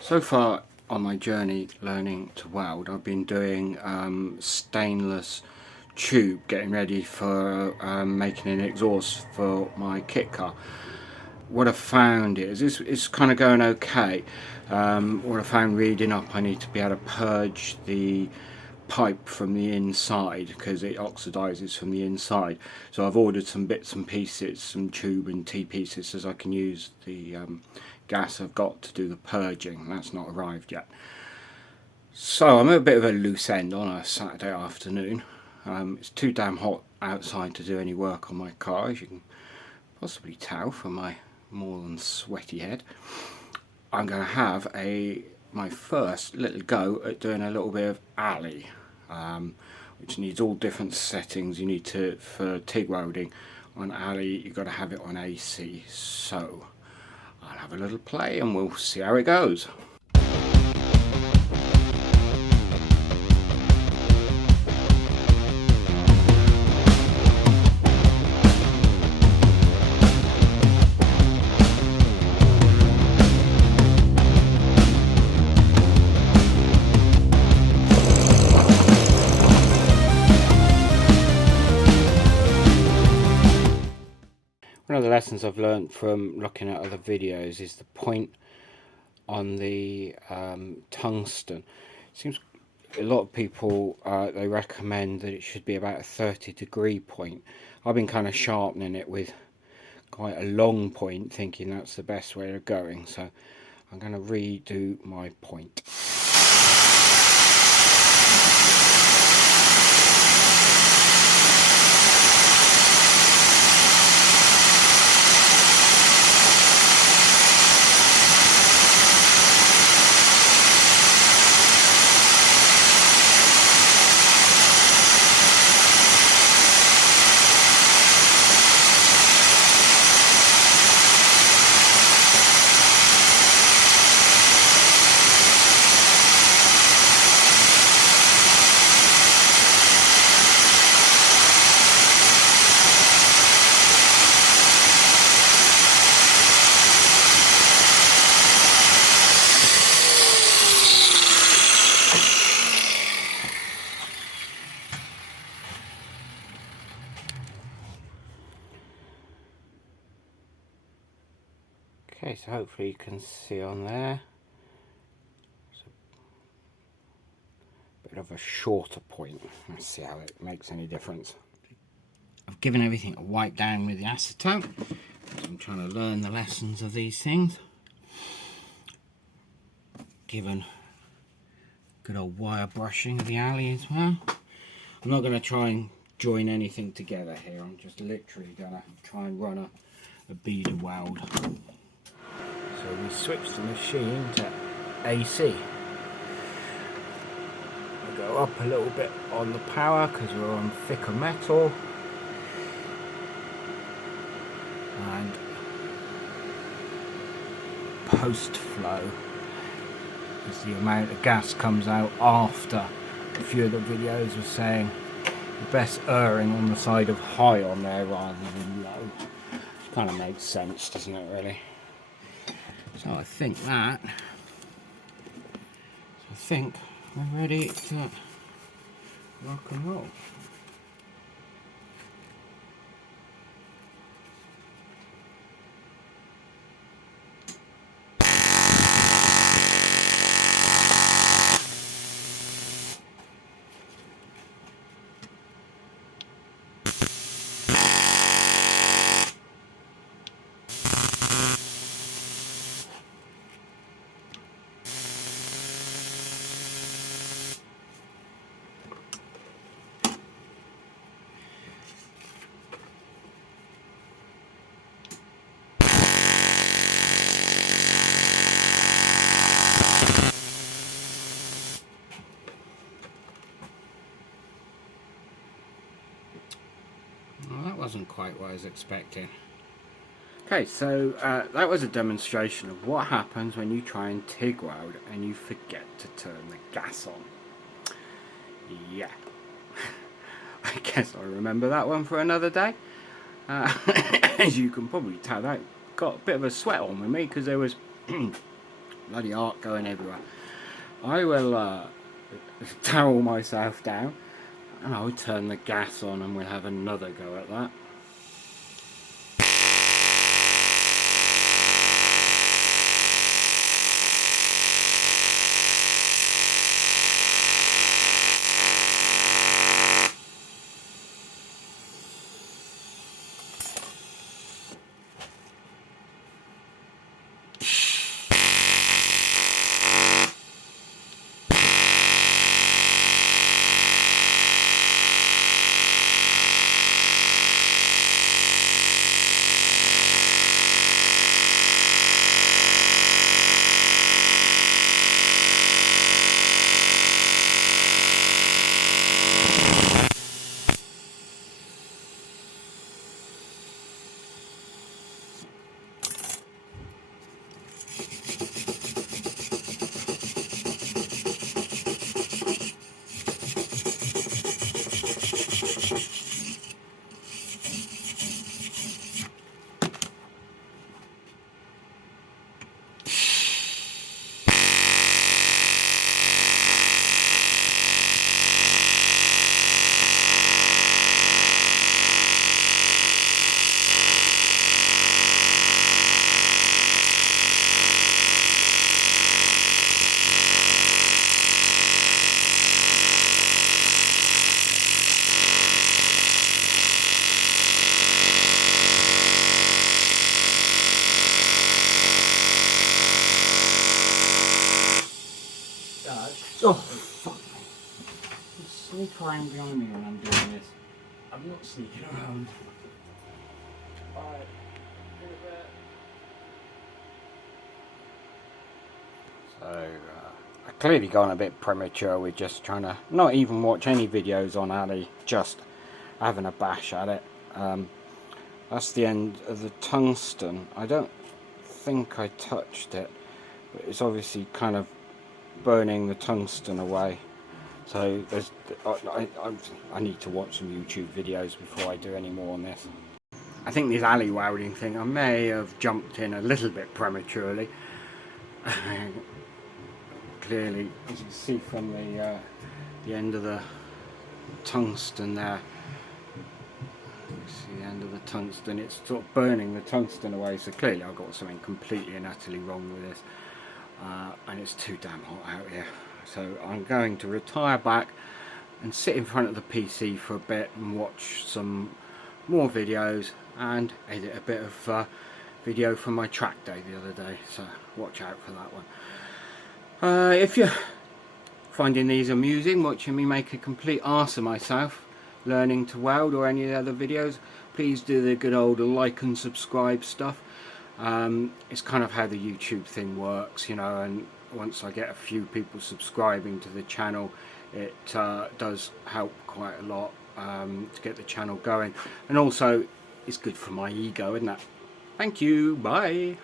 So far on my journey learning to weld, I've been doing stainless tube, getting ready for making an exhaust for my kit car. What I found is it's kind of going okay. What I found reading up, I need to be able to purge the pipe from the inside because it oxidizes from the inside. So I've ordered some bits and pieces, some tube and T-pieces, so I can use the gas I've got to do the purging. That's not arrived yet. So I'm at a bit of a loose end on a Saturday afternoon. It's too damn hot outside to do any work on my car, as you can possibly tell from my more than sweaty head. I'm going to have my first little go at doing a little bit of alley, which needs all different settings. You need to, for TIG welding on alley, you've got to have it on AC. So I'll have a little play and we'll see how it goes. One of the lessons I've learned from looking at other videos is the point on the tungsten. It seems a lot of people they recommend that it should be about a 30-degree point. I've been kind of sharpening it with quite a long point, thinking that's the best way of going. So I'm going to redo my point. Okay, so hopefully you can see on there. It's a bit of a shorter point. Let's see how it makes any difference. I've given everything a wipe down with the acetone. So I'm trying to learn the lessons of these things. Given good old wire brushing of the alley as well. I'm not going to try and join anything together here. I'm just literally going to try and run a beader weld. So we switch the machine to AC. I go up a little bit on the power because we're on thicker metal. And post flow is the amount of gas comes out after. A few of the videos were saying the best erring on the side of high on there rather than low. Which kind of makes sense, doesn't it, really? So I think we're ready to rock and roll. Well, that wasn't quite what I was expecting. Okay, so that was a demonstration of what happens when you try and TIG weld and you forget to turn the gas on. Yeah. I guess I'll remember that one for another day. As you can probably tell, that got a bit of a sweat on with me because there was bloody arc going everywhere. I will towel myself down and I'll turn the gas on and we'll have another go at that. Oh, fuck me. Sneak around behind me when I'm doing this. I'm not sneaking around. Alright, so, I've clearly gone a bit premature with just trying to not even watch any videos on Ali, just having a bash at it. That's the end of the tungsten. I don't think I touched it, but it's obviously kind of burning the tungsten away. So there's, I need to watch some YouTube videos before I do any more on this. I think this alley welding thing, I may have jumped in a little bit prematurely. Clearly, as you can see from the end of the tungsten there, see the end of the tungsten, it's sort of burning the tungsten away, so clearly I've got something completely and utterly wrong with this. And it's too damn hot out here, so I'm going to retire back and sit in front of the PC for a bit and watch some more videos and edit a bit of video from my track day the other day, so watch out for that one. If you're finding these amusing, watching me make a complete arse of myself learning to weld, or any of the other videos, please do the good old like and subscribe stuff. It's kind of how the YouTube thing works, you know, and once I get a few people subscribing to the channel, it does help quite a lot to get the channel going, and also it's good for my ego, isn't it? Thank you, bye.